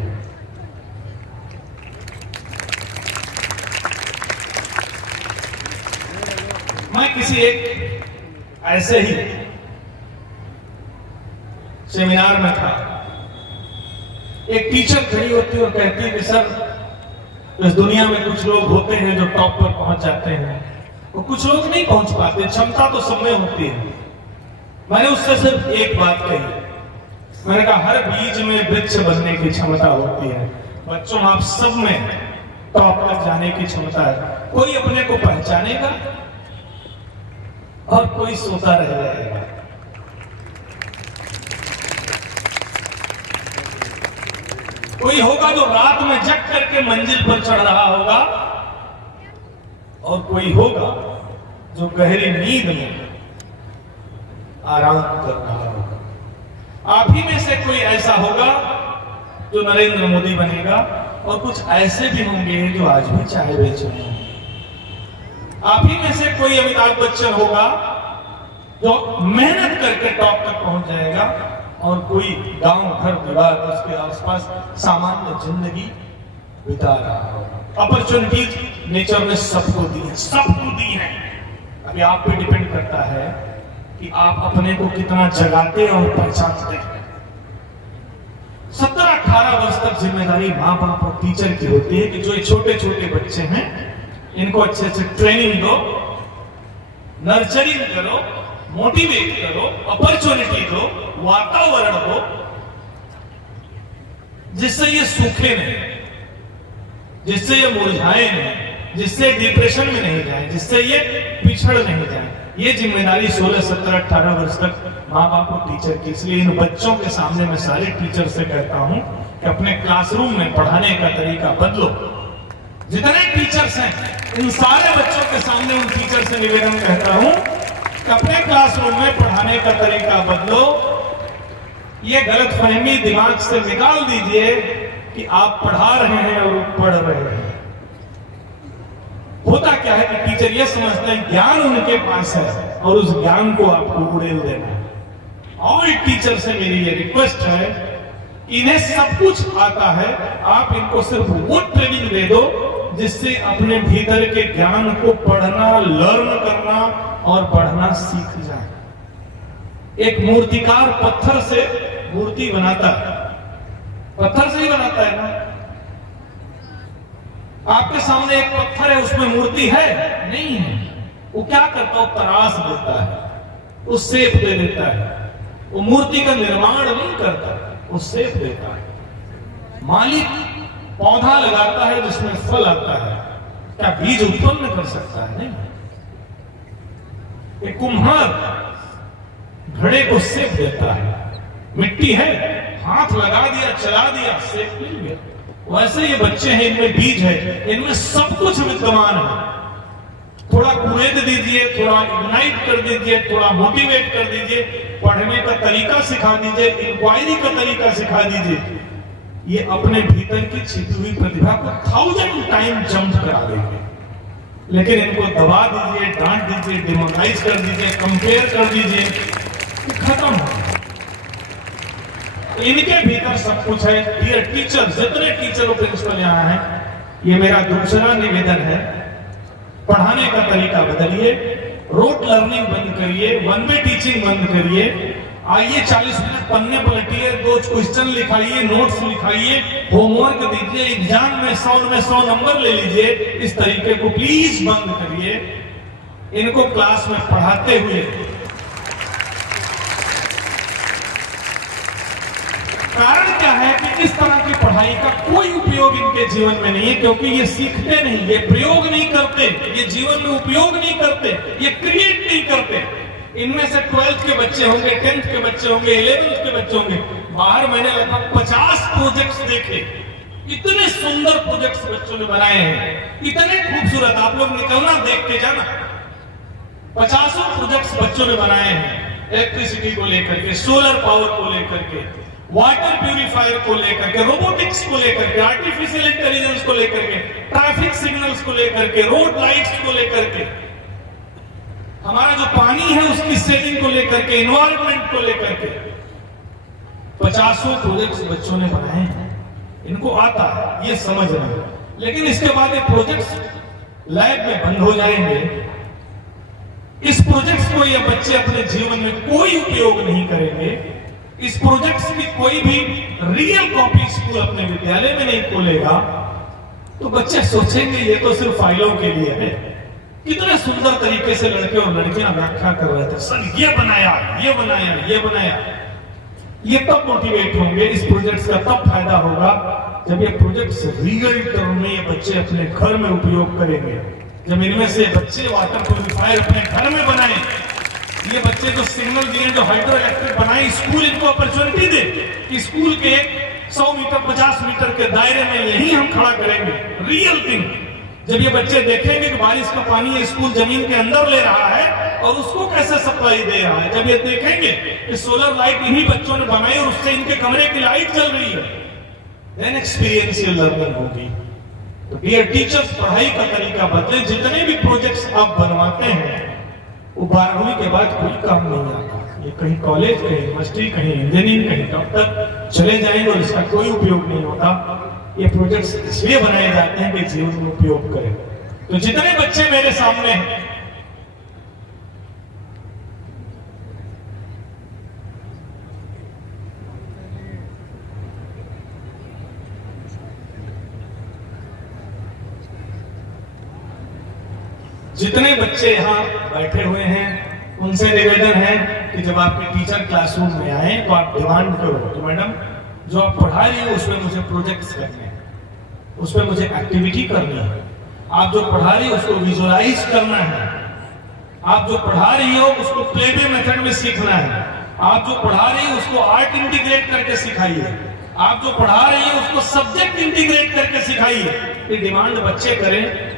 मैं किसी एक ऐसे ही सेमिनार में था, एक टीचर खड़ी होती है और कहती है कि सर, इस दुनिया में कुछ लोग होते हैं जो टॉप पर पहुंच जाते हैं, और कुछ लोग नहीं पहुंच पाते। क्षमता तो सब में होती है। मैंने उससे सिर्फ एक बात कही, मैंने कहा हर बीज में वृक्ष बनने की क्षमता होती है। बच्चों, आप सब में टॉप तक जाने की क्षमता है। कोई अपने को पहचानेगा और कोई सोता रह जाएगा। कोई होगा जो रात में जग करके मंजिल पर चढ़ रहा होगा, और कोई होगा जो गहरी नींद में आराम कर रहा होगा। आप ही में से कोई ऐसा होगा जो नरेंद्र मोदी बनेगा, और कुछ ऐसे भी होंगे जो आज भी चाय बेच रहे हैं। आप ही में से कोई अमिताभ बच्चन होगा जो मेहनत करके टॉप तक पहुंच जाएगा, और कोई गांव घर परिवार उसके आसपास सामान्य जिंदगी बिता रहा होगा। अपॉर्चुनिटीज नेचर ने सबको दी है, सबको दी है। अभी आप पे डिपेंड करता है कि आप अपने को कितना जगाते और पहचानते हैं। 17-18 वर्ष तक जिम्मेदारी माँ बाप और टीचर की होती है कि जो ये छोटे छोटे बच्चे हैं, इनको अच्छे से ट्रेनिंग दो, नर्चरिंग करो, मोटिवेट करो, अपॉर्चुनिटी दो, वातावरण दो, जिससे ये सूखे नहीं, जिससे ये मुरझाए नहीं, जिससे डिप्रेशन में नहीं जाए, जिससे ये पिछड़ नहीं जाए। ये जिम्मेदारी 16, 17, 18 वर्ष तक माँ बाप और टीचर की। इसलिए इन बच्चों के सामने मैं सारे टीचर से कहता हूं कि अपने क्लासरूम में पढ़ाने का तरीका बदलो। जितने टीचर्स हैं, इन सारे बच्चों के सामने उन टीचर से निवेदन कहता हूं कि अपने क्लासरूम में पढ़ाने का तरीका बदलो। ये गलतफहमी दिमाग से निकाल दीजिए कि आप पढ़ा रहे हैं और वो पढ़ रहे हैं। होता क्या है कि टीचर ये समझते हैं ज्ञान उनके पास है और उस ज्ञान को आपको उड़ेल देना है। और टीचर से मेरी ये रिक्वेस्ट है, इन्हें सब कुछ आता है, आप इनको सिर्फ वो ट्रेनिंग दे दो जिससे अपने भीतर के ज्ञान को पढ़ना, लर्न करना और पढ़ना सीख जाए। एक मूर्तिकार पत्थर से मूर्ति बनाता है, पत्थर से ही बनाता है ना। आपके सामने एक पत्थर है, उसमें मूर्ति है? नहीं है। वो क्या करता है? तराश देता है, वो शेप दे देता है। वो मूर्ति का निर्माण नहीं करता, वो शेप देता है। मालिक पौधा लगाता है जिसमें फल आता है, क्या बीज उत्पन्न कर सकता है? नहीं। एक कुम्हार घड़े को शेप देता है। मिट्टी है, हाथ लगा दिया, चला दिया, शेप मिल गया। वैसे ये बच्चे हैं, इनमें बीज है, इनमें सब कुछ विद्यमान है। थोड़ा कुरेद दीजिए, थोड़ा इग्नाइट कर दीजिए, थोड़ा मोटिवेट कर दीजिए, पढ़ने का तरीका सिखा दीजिए, इंक्वायरी का तरीका सिखा दीजिए, ये अपने भीतर की छिपी हुई प्रतिभा को 1000 टाइम जंप करा देंगे। लेकिन इनको दबा दीजिए, डांट दीजिए, डिमोरलाइज कर दीजिए, कंपेयर कर दीजिए, खत्म हो। इनके भीतर सब कुछ है। डियर टीचर, जितने टीचर और प्रिंसिपल यहाँ हैं, ये मेरा दूसरा निवेदन है, पढ़ाने का तरीका बदलिए, रोट लर्निंग बंद करिए, वन वे टीचिंग बंद करिए। आइए 40 मिनट पन्ने पलटिए, 2 क्वेश्चन लिखाइए, नोट्स लिखाइए, होमवर्क दीजिए, एग्जाम में 100 नंबर ले लीजिए। इस तरीके को प्लीज बंद करिए। इनको क्लास में पढ़ाते हुए कारण क्या है कि इस तरह की पढ़ाई का कोई उपयोग इनके जीवन में नहीं है, क्योंकि ये सीखते नहीं, ये प्रयोग नहीं करते, ये जीवन में उपयोग नहीं करते, ये क्रिएट नहीं करते। इनमें से 12th के बच्चे होंगे, 10th के बच्चे होंगे, 11th के बच्चे होंगे। बाहर मैंने लगभग 50 प्रोजेक्ट्स देखे। इतने सुंदर प्रोजेक्ट्स बच्चों ने बनाए हैं, इतने खूबसूरत। आप लोग निकलना, देख के जाना। 50 प्रोजेक्ट्स बच्चों ने बनाए हैं, इलेक्ट्रिसिटी को लेकर के, सोलर पावर को लेकर के, वाटर प्यूरिफायर को लेकर के, रोबोटिक्स को लेकर के, आर्टिफिशियल इंटेलिजेंस को लेकर के, ट्रैफिक सिग्नल्स को लेकर के, रोड लाइट्स को लेकर के, हमारा जो पानी है उसकी सेविंग को लेकर के, एनवायरनमेंट को लेकर के, 50 प्रोजेक्ट्स बच्चों ने बनाए हैं, इनको आता है, ये समझ रहे हैं, लेकिन इसके बाद ये प्रोजेक्ट्स लैब में बंद हो जाएंगे। इस प्रोजेक्ट्स को ये बच्चे अपने जीवन में कोई उपयोग नहीं करेंगे। इस प्रोजेक्ट्स की कोई भी रियल कॉपी स्कूल अपने विद्यालय में नहीं खोलेगा, तो बच्चे सोचेंगे ये तो सिर्फ फाइलों के लिए है। कितने सुंदर तरीके से लड़के और लड़कियां व्याख्या कर रहे थे, सर ये बनाया, ये बनाया, ये बनाया। ये तब मोटिवेट होंगे, इस प्रोजेक्ट्स का तब फायदा होगा जब ये प्रोजेक्ट्स रियल टर्म में ये बच्चे अपने घर में उपयोग करेंगे। जब इनमें से बच्चे वाटर प्यूरिफायर अपने घर में बनाए, ये बच्चे जो सिग्नल दिए, जो हाइड्रो इलेक्ट्रिक बनाए, स्कूल इनको अपॉर्चुनिटी दे कि स्कूल के 100 मीटर 50 मीटर के दायरे में यही हम खड़ा करेंगे। रियल थिंग, जब ये बच्चे देखेंगे कि बारिश का पानी ये स्कूल जमीन के अंदर ले रहा है और उसको कैसे सप्लाई दे रहा है, जब ये देखेंगे कि सोलर लाइट इन्हीं बच्चों ने बनाई और उससे इनके कमरे की लाइट जल रही है, देन एक्सपीरियंशियल लर्निंग होगी। तो डियर टीचर्स, पढ़ाई का तरीका बदले। जितने भी प्रोजेक्ट्स आप बनवाते हैं वो 12वीं के बाद कोई काम नहीं आता। ये कहीं कॉलेज, कहीं यूनिवर्सिटी, कहीं इंजीनियरिंग, कहीं डॉक्टर चले जाएंगे और इसका कोई उपयोग नहीं होता। ये प्रोजेक्ट्स इसलिए बनाए जाते हैं कि जीवन में उपयोग करें। तो जितने बच्चे मेरे सामने हैं, जितने बच्चे यहाँ बैठे हुए हैं, उनसे निवेदन है कि जब आपके टीचर क्लासरूम में आए तो आप डिमांड करो कि मैडम जो आप पढ़ा रही हो उसमें मुझे प्रोजेक्ट्स करने हैं, उसमें मुझे एक्टिविटी करनी है। आप जो पढ़ा रही हो उसको विजुअलाइज करना है। आप जो पढ़ा रही हो उसको प्लेबे मेथड में सीखना है। आप जो पढ़ा रही हो उसको आर्ट इंटीग्रेट करके सिखाइए। आप जो पढ़ा रही हो उसको सब्जेक्ट इंटीग्रेट करके सिखाइए। ये डिमांड बच्चे करें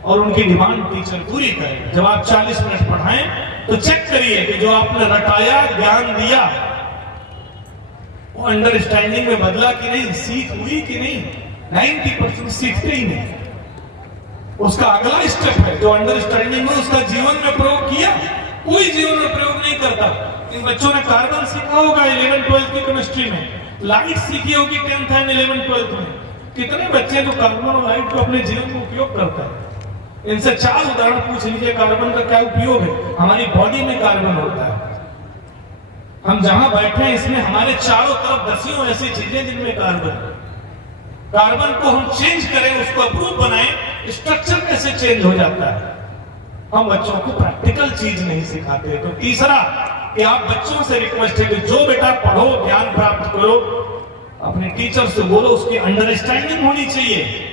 और उनकी डिमांड टीचर पूरी करे। जब आप 40 मिनट पढ़ाएं तो चेक करिए कि जो आपने रटाया, ज्ञान दिया, वो अंडरस्टैंडिंग में बदला कि नहीं, सीख हुई कि नहीं। 90% सीखते ही नहीं। उसका अगला स्टेप है जो अंडरस्टैंडिंग में उसका जीवन में प्रयोग किया, कोई जीवन में प्रयोग नहीं करता। इन बच्चों ने कार्बन सीखा होगा 11-12 की केमिस्ट्री में, लाइट सीखी होगी 10th एंड 11-12 में। कितने बच्चे जो कार्बन और लाइट को अपने जीवन में उपयोग करता है? इनसे 4 उदाहरण पूछ लीजिए, कार्बन का क्या उपयोग है। हमारी बॉडी में कार्बन होता है। हम जहां बैठे हैं इसमें हमारे चारों तरफ दसियों ऐसी चीजें जिनमें कार्बन को हम चेंज करें, उसको अप्रूव बनाएं, स्ट्रक्चर कैसे चेंज हो जाता है। हम बच्चों को प्रैक्टिकल चीज नहीं सिखाते। तो तीसरा कि आप बच्चों से रिक्वेस्ट है कि जो बेटा पढ़ो, ज्ञान प्राप्त करो, अपने टीचर से बोलो, उसकी अंडरस्टैंडिंग होनी चाहिए।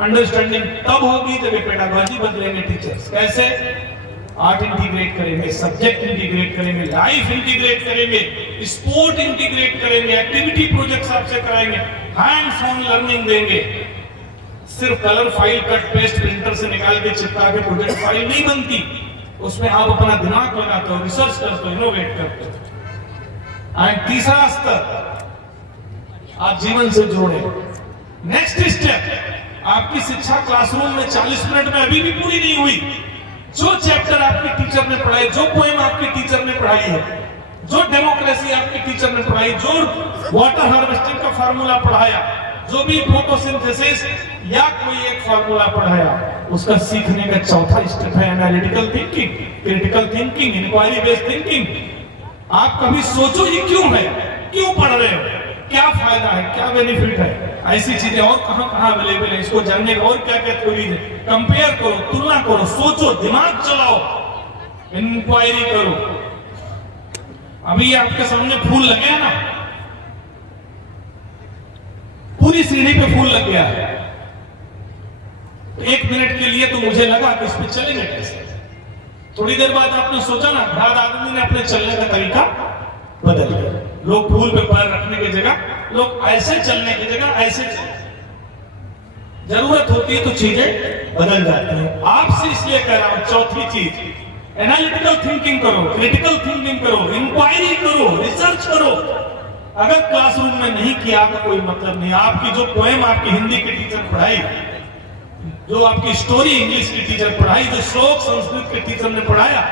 अंडरस्टैंडिंग तब होगी जब ये पेडागॉजी बदलेंगे टीचर्स। कैसे? आर्ट इंटीग्रेट करेंगे, सब्जेक्ट इंटीग्रेट करेंगे, लाइफ इंटीग्रेट करेंगे, स्पोर्ट इंटीग्रेट करेंगे, एक्टिविटी प्रोजेक्ट्स आपसे कराएंगे, हैंड्स ऑन लर्निंग देंगे। सिर्फ colour file cut paste printer से निकाल के चिपका के प्रोजेक्ट फाइल नहीं बनती। उसमें आप अपना दिमाग लगाते हो, रिसर्च करते हो, इनोवेट करते हो। एंड तीसरा स्तर, आप जीवन से जोड़े। नेक्स्ट स्टेप, आपकी शिक्षा क्लासरूम में 40 मिनट में अभी भी पूरी नहीं हुई। जो चैप्टर आपके टीचर ने पढ़ाई, जो पोएम आपके टीचर ने पढ़ाई है, जो डेमोक्रेसी आपके टीचर ने पढ़ाई, जो वाटर हार्वेस्टिंग का फार्मूला पढ़ाया, जो भी फोटोसिंथेसिस या कोई एक फार्मूला पढ़ाया, उसका सीखने का चौथा स्टेप है analytical thinking, critical thinking, inquiry based thinking. आप कभी सोचो ये क्यों है, क्यों पढ़ रहे हो, क्या फायदा है, क्या बेनिफिट है। ऐसी चीजें और कहां अवेलेबल है, इसको जानने का और क्या क्या थ्योरीज है। कंपेयर करो, तुलना करो, सोचो, दिमाग चलाओ, इंक्वायरी करो। अभी आपके सामने फूल लगे हैं ना, पूरी सीढ़ी पे फूल लग गया है। 1 मिनट के लिए तो मुझे लगा कि इस पे चलेंगे कैसे। थोड़ी देर बाद आपने सोचा ना, हर आदमी ने अपने चलने का तरीका बदल दिया। लोग फूल पे पैर रखने की जगह, लोग ऐसे चलने की जगह ऐसे चलते। जरूरत होती है तो चीजें बदल जाती हैं। आपसे इसलिए कह रहा हूं, चौथी चीज, एनालिटिकल थिंकिंग करो, क्रिटिकल थिंकिंग करो, इंक्वायरी करो, रिसर्च करो। अगर क्लासरूम में नहीं किया तो कोई मतलब नहीं। आपकी जो पोएम आपकी हिंदी के टीचर पढ़ाई, जो आपकी स्टोरी इंग्लिश की टीचर पढ़ाई, जो श्लोक संस्कृत के टीचर ने पढ़ाया,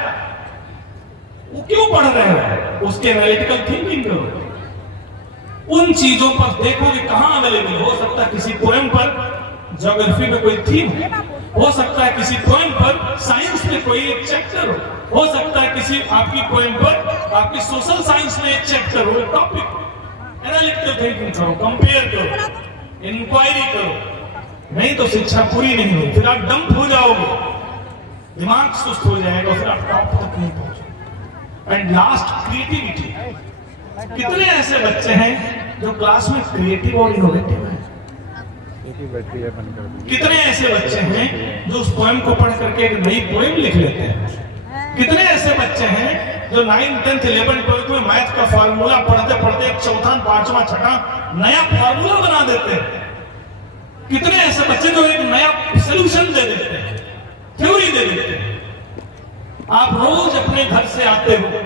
वो क्यों पढ़ रहे हो? उसके एनालिटिकल थिंकिंग करो। उन चीजों पर देखो कि कहां अवेलेबल हो सकता है। किसी पोएम पर ज्योग्राफी में कोई थीम हो सकता है, किसी पोएम पर साइंस में कोई एक चैप्टर हो सकता है, किसी आपकी पोएम पर आपकी सोशल साइंस में एक चैप्टर हो, टॉपिक। एनालिटिकल थिंकिंग करो, कंपेयर करो, इंक्वायरी करो, नहीं तो शिक्षा पूरी नहीं होगी, फिर आप डंप हो जाओगे, दिमाग सुस्त हो जाएगा, फिर आप टॉप तक नहीं पहुंचोगे। And last, creativity. कितने ऐसे बच्चे हैं जो क्लास में क्रिएटिव और इनोवेटिव हैं? कितने ऐसे बच्चे हैं जो उस पोएम को पढ़ करके एक नई पोएम लिख लेते हैं? कितने ऐसे बच्चे हैं जो 9th 10th 11th 12th में मैथ का फार्मूला पढ़ते पढ़ते एक चौथा पांचवा छठा नया फार्मूला बना देते हैं? कितने ऐसे बच्चे जो एक नया सोल्यूशन दे देते हैं, थ्योरी दे देते हैं? आप रोज अपने घर से आते हो,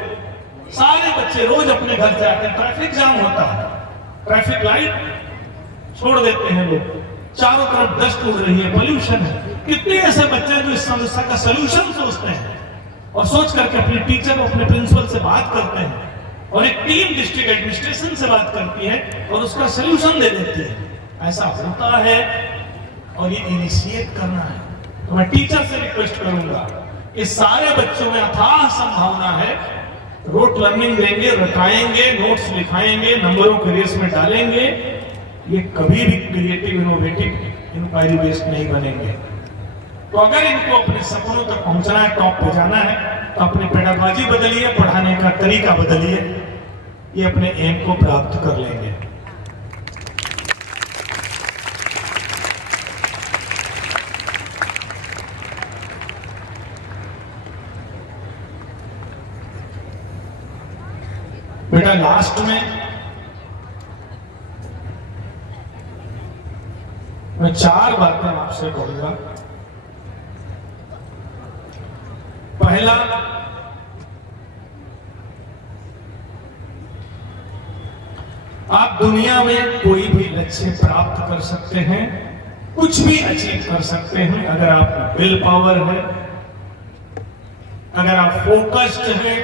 सारे बच्चे रोज अपने घर से आते हैं, ट्रैफिक जाम होता है, ट्रैफिक लाइट छोड़ देते हैं लोग, चारों तरफ डस्ट उड़ रही है, पोल्यूशन है। कितने ऐसे बच्चे जो इस समस्या का सलूशन सोचते हैं और सोच करके अपने टीचर और अपने प्रिंसिपल से बात करते हैं, और एक टीम डिस्ट्रिक्ट एडमिनिस्ट्रेशन से बात करती है और उसका सलूशन दे देती है। ऐसा होता है और ये इनिशिएट करना है। तो मैं टीचर से रिक्वेस्ट करूंगा कि सारे बच्चों में अथाह संभावना है, रोट लर्निंग देंगे, रटाएंगे, नोट्स लिखाएंगे, नंबरों के रेस में डालेंगे, ये कभी भी क्रिएटिव इनोवेटिव इंक्वायरी बेस्ड नहीं बनेंगे। तो अगर इनको अपने सपनों तक पहुंचना है, टॉप पे जाना है, तो अपनी पेडागॉजी बदलिए, पढ़ाने का तरीका बदलिए, ये अपने एम को प्राप्त कर लेंगे। बेटा लास्ट में मैं 4 बातें आपसे कहूंगा। पहला, आप दुनिया में कोई भी लक्ष्य प्राप्त कर सकते हैं, कुछ भी अचीव कर सकते हैं अगर आप विल पावर है, अगर आप फोकस्ड हैं,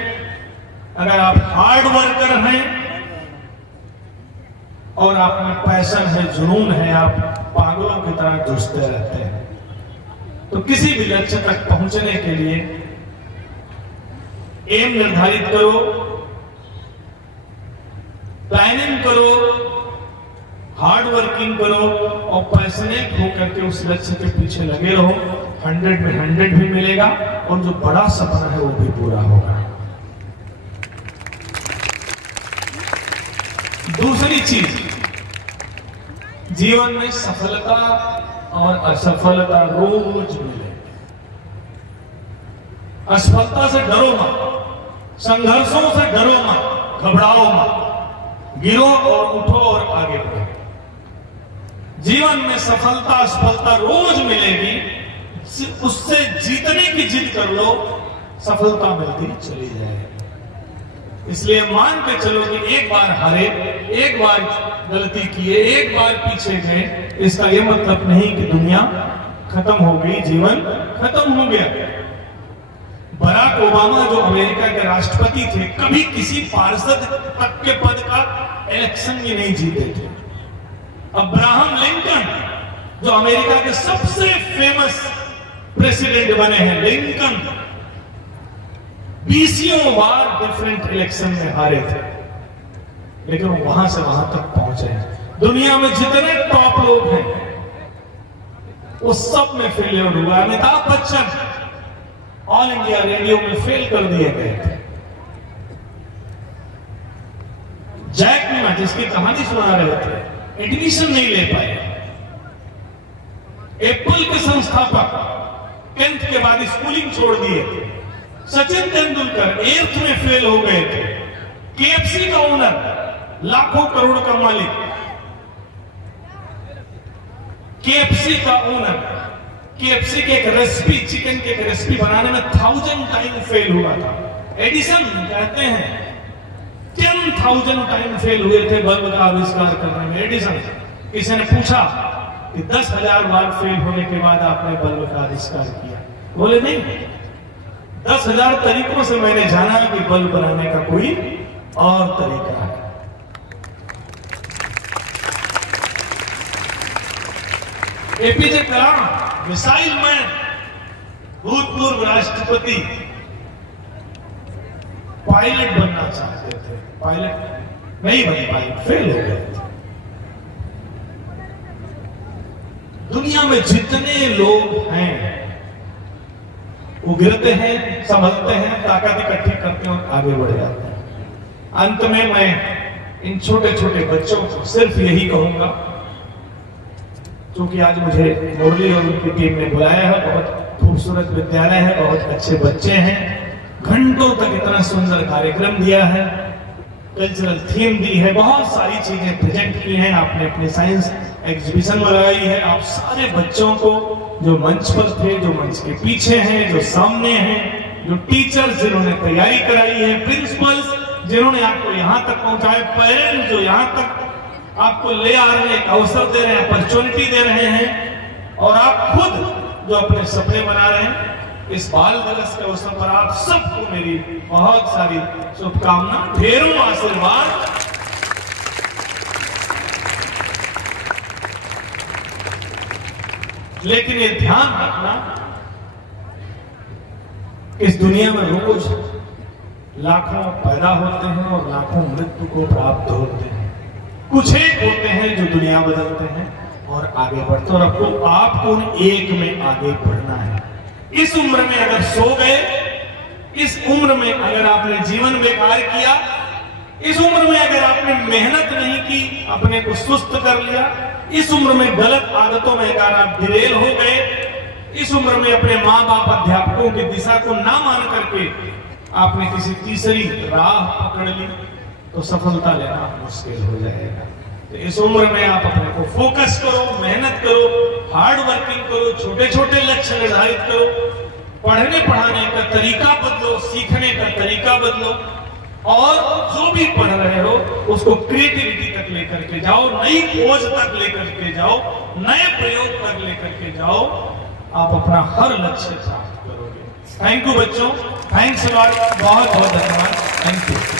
अगर आप हार्ड वर्कर हैं और आप में पैशन है, जुनून है, आप पागलों की तरह जूझते रहते हैं। तो किसी भी लक्ष्य तक पहुंचने के लिए एम निर्धारित करो, प्लानिंग करो, हार्ड वर्किंग करो और पैशनेट होकर के उस लक्ष्य के पीछे लगे रहो। 100 में 100 भी मिलेगा और जो बड़ा सपना है वो भी पूरा होगा। दूसरी चीज, जीवन में सफलता और असफलता रोज मिले। असफलता से डरो मत, संघर्षों से डरो मत, घबराओ मत, गिरो और उठो और आगे बढ़ो। जीवन में सफलता असफलता रोज मिलेगी, उससे जीतने की जिद कर लो, सफलता मिलती चली जाएगी। इसलिए मान के चलो कि एक बार हारे, एक बार गलती किए, एक बार पीछे गए, इसका यह मतलब नहीं कि दुनिया खत्म हो गई, जीवन खत्म हो गया। बराक ओबामा जो अमेरिका के राष्ट्रपति थे, कभी किसी पार्षद तक के पद का इलेक्शन भी नहीं जीते थे। अब्राहम लिंकन जो अमेरिका के सबसे फेमस प्रेसिडेंट बने हैं, लिंकन 20 बार डिफरेंट इलेक्शन में हारे थे, लेकिन वो वहां से वहां तक पहुंचे हैं। दुनिया में जितने टॉप लोग हैं वो सब में फेलियर हुआ। Amitabh Bachchan all India radio में फेल कर दिए गए थे। जैक मा जिसकी कहानी सुना रहे थे, एडमिशन नहीं ले पाए। एप्पल के संस्थापक 10th के बाद स्कूलिंग छोड़ दिए थे। सचिन तेंदुलकर 8th में फेल हो गए थे। केएफसी का ओनर, लाखों करोड़ का मालिक, केएफसी का ओनर, केएफसी के एक रेसिपी, चिकन के एक रेसिपी बनाने में 1000 टाइम फेल हुआ था। एडिसन कहते हैं 10,000 टाइम फेल हुए थे बल्ब का आविष्कार करने में। एडिसन, किसी ने पूछा कि 10,000 बार फेल होने के बाद आपने बल्ब का आविष्कार किया? बोले नहीं, 10,000 तरीकों से मैंने जाना कि बल्ब बनाने का कोई और तरीका है। एपीजे कलाम मिसाइल मैन, भूतपूर्व राष्ट्रपति, पायलट बनना चाहते थे, पायलट नहीं बन पाए, फेल हो गए थे। दुनिया में जितने लोग हैं वो गिरते हैं, संभलते हैं, ताकत इकट्ठी करते हैं और आगे बढ़ जाते हैं। अंत में मैं इन छोटे छोटे बच्चों को सिर्फ यही कहूंगा, क्योंकि आज मुझे मुरली और उनकी टीम ने बुलाया है, बहुत खूबसूरत विद्यालय है, बहुत अच्छे बच्चे हैं, घंटों तक इतना सुंदर कार्यक्रम दिया है, कल्चरल थीम दी है, बहुत सारी चीजें प्रेजेंट की हैं, आपने अपनी साइंस एग्जीबिशन लगाई है। आप सारे बच्चों को, जो मंच पर थे, जो मंच के पीछे हैं, जो सामने हैं, जो टीचर्स जिन्होंने तैयारी कराई है, प्रिंसिपल्स जिन्होंने आपको यहाँ तक पहुंचाए, पेरेंट्स जो यहाँ तक आपको ले आ रहे हैं, अवसर दे रहे हैं, अपॉर्चुनिटी दे रहे हैं, और आप खुद जो अपने सपने बना रहे हैं, इस बाल दिवस के अवसर पर आप सबको मेरी बहुत सारी शुभकामना, ढेरों आशीर्वाद। लेकिन ये ध्यान रखना, इस दुनिया में रोज लाखों पैदा होते हैं और लाखों मृत्यु को प्राप्त होते हैं। कुछ एक होते हैं जो दुनिया बदलते हैं और आगे बढ़ते हैं, और आपको उन एक में आगे बढ़ना है। इस उम्र में अगर सो गए, इस उम्र में अगर आपने जीवन बेकार किया, इस उम्र में अगर आपने मेहनत नहीं की, अपने को सुस्त कर लिया, इस उम्र में गलत आदतों में अगर आप गिरेल हो गए, इस उम्र में अपने माँ बाप अध्यापकों की दिशा को ना मान करके आपने किसी तीसरी राह पकड़ ली, तो सफलता लेना मुश्किल हो जाएगा। तो इस उम्र में आप अपने को फोकस करो, मेहनत करो, हार्ड वर्किंग करो, छोटे छोटे लक्ष्य निर्धारित करो, पढ़ने पढ़ाने का तरीका बदलो, सीखने का तरीका बदलो, और जो भी पढ़ रहे हो उसको क्रिएटिविटी तक लेकर के जाओ, नई खोज तक लेकर के जाओ, नए प्रयोग तक लेकर के जाओ, आप अपना हर लक्ष्य प्राप्त करोगे। थैंक यू बच्चों, थैंक्स अ लॉट, बहुत बहुत धन्यवाद, थैंक यू।